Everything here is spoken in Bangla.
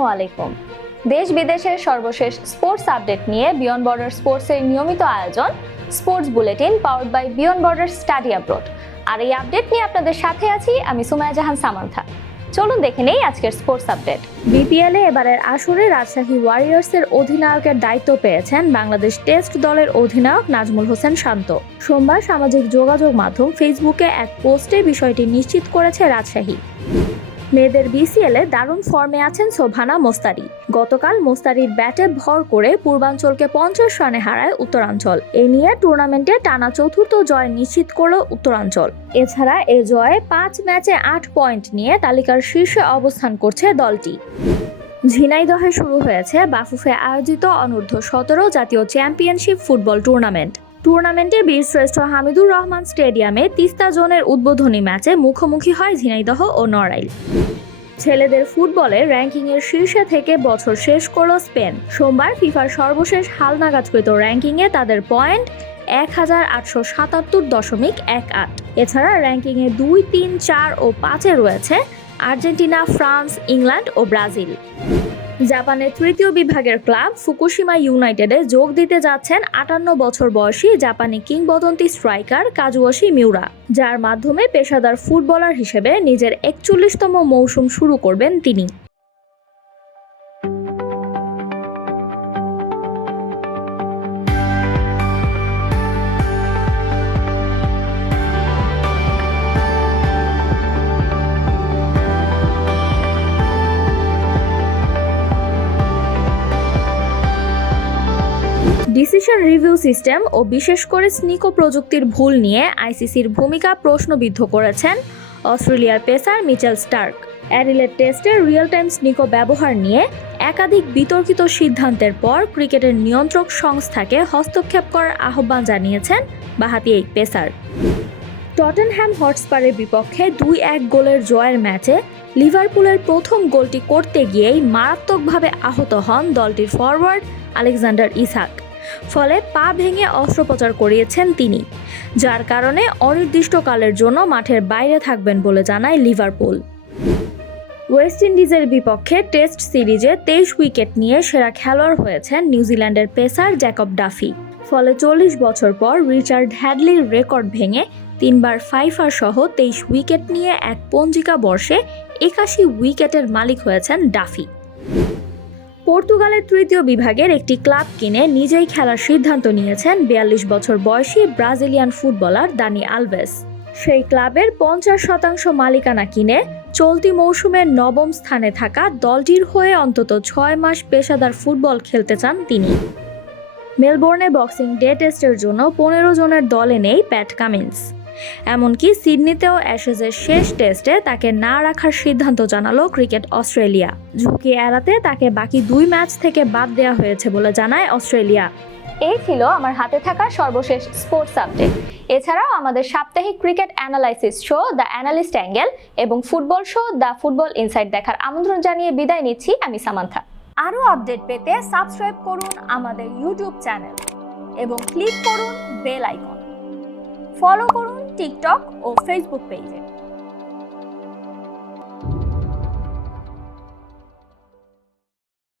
আসসালামু আলাইকুম। দেশ বিদেশের সর্বশেষ স্পোর্টস আপডেট নিয়ে বিয়ন্ড বর্ডার স্পোর্টসের নিয়মিত আয়োজন, sports bulletin powered by beyond border study abroad আর এই আপডেট নিয়ে আপনাদের সাথে আছি আমি সুমায়া জাহান সামান্থা। চলুন দেখে নেই আজকের স্পোর্টস আপডেট। বিপিএল এ এবারের আসরে রাজশাহী ওয়ারিয়র্সের অধিনায়কের দায়িত্ব পেয়েছেন বাংলাদেশ টেস্ট দলের অধিনায়ক নাজমুল হোসেন শান্ত। সোমবার সামাজিক যোগাযোগ মাধ্যম ফেসবুকে এক পোস্টে বিষয়টি নিশ্চিত করেছে রাজশাহী। মেয়েদের বিসিএল দারুণ ফর্মে আছেন সোভানা মোস্তারি। গতকাল মোস্তারির ব্যাটে ভর করে পূর্বাঞ্চলকে পঞ্চাশ রানে হারায় উত্তরাঞ্চল। এ নিয়ে টুর্নামেন্টে টানা চতুর্থ জয় নিশ্চিত করল উত্তরাঞ্চল। এছাড়া এ জয়ে পাঁচ ম্যাচে আট পয়েন্ট নিয়ে তালিকার শীর্ষে অবস্থান করছে দলটি। ঝিনাইদহে শুরু হয়েছে বাফুফে আয়োজিত অনূর্ধ্ব সতেরো জাতীয় চ্যাম্পিয়নশিপ ফুটবল টুর্নামেন্ট। টুর্নামেন্টে বীরশ্রেষ্ঠ হামিদুর রহমান স্টেডিয়ামে তিস্তা জোনের উদ্বোধনী ম্যাচে মুখোমুখি হয় ঝিনাইদহ ও নড়াইল। ছেলেদের ফুটবলে র্যাঙ্কিংয়ের শীর্ষে থেকে বছর শেষ করল স্পেন। সোমবার ফিফার সর্বশেষ হালনাগাদকৃত র্যাঙ্কিংয়ে তাদের পয়েন্ট এক হাজার আটশো সাতাত্তর দশমিক এক আট। এছাড়া র্যাঙ্কিংয়ে দুই, তিন, চার ও পাঁচে রয়েছে আর্জেন্টিনা, ফ্রান্স, ইংল্যান্ড ও ব্রাজিল। জাপানের তৃতীয় বিভাগের ক্লাব ফুকুশিমা ইউনাইটেডে যোগ দিতে যাচ্ছেন আটান্ন বছর বয়সী জাপানি কিংবদন্তি স্ট্রাইকার কাজুয়াশি মিউরা, যার মাধ্যমে পেশাদার ফুটবলার হিসেবে নিজের একচল্লিশতম মৌসুম শুরু করবেন তিনি। ডিসিশন রিভিউ সিস্টেম ও বিশেষ করে স্নিকো প্রযুক্তির ভুল নিয়ে আইসিসির ভূমিকা প্রশ্নবিদ্ধ করেছেন অস্ট্রেলিয়ার পেসার মিচেল স্টার্ক। অ্যাডিলেড টেস্টের রিয়েল টাইম স্নিকো ব্যবহার নিয়ে একাধিক বিতর্কিত সিদ্ধান্তের পর ক্রিকেটের নিয়ন্ত্রক সংস্থাকে হস্তক্ষেপ করার আহ্বান জানিয়েছেন বাহাতি এই পেসার। টটেনহ্যাম হটস্পারের বিপক্ষে দুই এক গোলের জয়ের ম্যাচে লিভারপুলের প্রথম গোলটি করতে গিয়েই মারাত্মকভাবে আহত হন দলটির ফরওয়ার্ড আলেকজান্ডার ইসাক। ফলে পা ভেঙে অস্ত্রোপচার করিয়েছেন তিনি, যার কারণে অনির্দিষ্টকালের জন্য মাঠের বাইরে থাকবেন বলে জানায় লিভারপুল। ওয়েস্ট ইন্ডিজের বিপক্ষে টেস্ট সিরিজে তেইশ উইকেট নিয়ে সেরা খেলোয়াড় হয়েছেন নিউজিল্যান্ডের পেসার জ্যাকব ডাফি। ফলে চল্লিশ বছর পর রিচার্ড হ্যাডলির রেকর্ড ভেঙে তিনবার ফাইফার সহ তেইশ উইকেট নিয়ে এক পঞ্জিকা বর্ষে একাশি উইকেটের মালিক হয়েছেন ডাফি। পর্তুগালের তৃতীয় বিভাগের একটি ক্লাব কিনে নিজেই খেলার সিদ্ধান্ত নিয়েছেন বিয়াল্লিশ বছর বয়সী ব্রাজিলিয়ান ফুটবলার দানি আলভেস। সেই ক্লাবের পঞ্চাশ শতাংশ মালিকানা কিনে চলতি মৌসুমের নবম স্থানে থাকা দলটির হয়ে অন্তত ছয় মাস পেশাদার ফুটবল খেলতে চান তিনি। মেলবোর্নে বক্সিং ডে টেস্টের জন্য পনেরো জনের দলে নেই প্যাট কামিন্স। এমনকি সিডনিতেও অ্যাশেজের শেষ টেস্টে তাকে না রাখার সিদ্ধান্ত জানালো ক্রিকেট অস্ট্রেলিয়া। ঝুঁকি এড়াতে তাকে বাকি দুই ম্যাচ থেকে বাদ দেওয়া হয়েছে বলে জানায় অস্ট্রেলিয়া। এই ছিল আমার হাতে থাকা সর্বশেষ স্পোর্টস আপডেট। এছাড়াও আমাদের সাপ্তাহিক cricket analysis show, the analyst angle এবং football show, the football insight দেখার আমন্ত্রণ জানিয়ে বিদায় নিচ্ছি আমি সামান্থা। আরও আপডেট পেতে সাবস্ক্রাইব করুন আমাদের ইউটিউব চ্যানেল এবং ক্লিক করুন বেল আইকন। ফলো করুন টিকটক ও ফেসবুক পেজে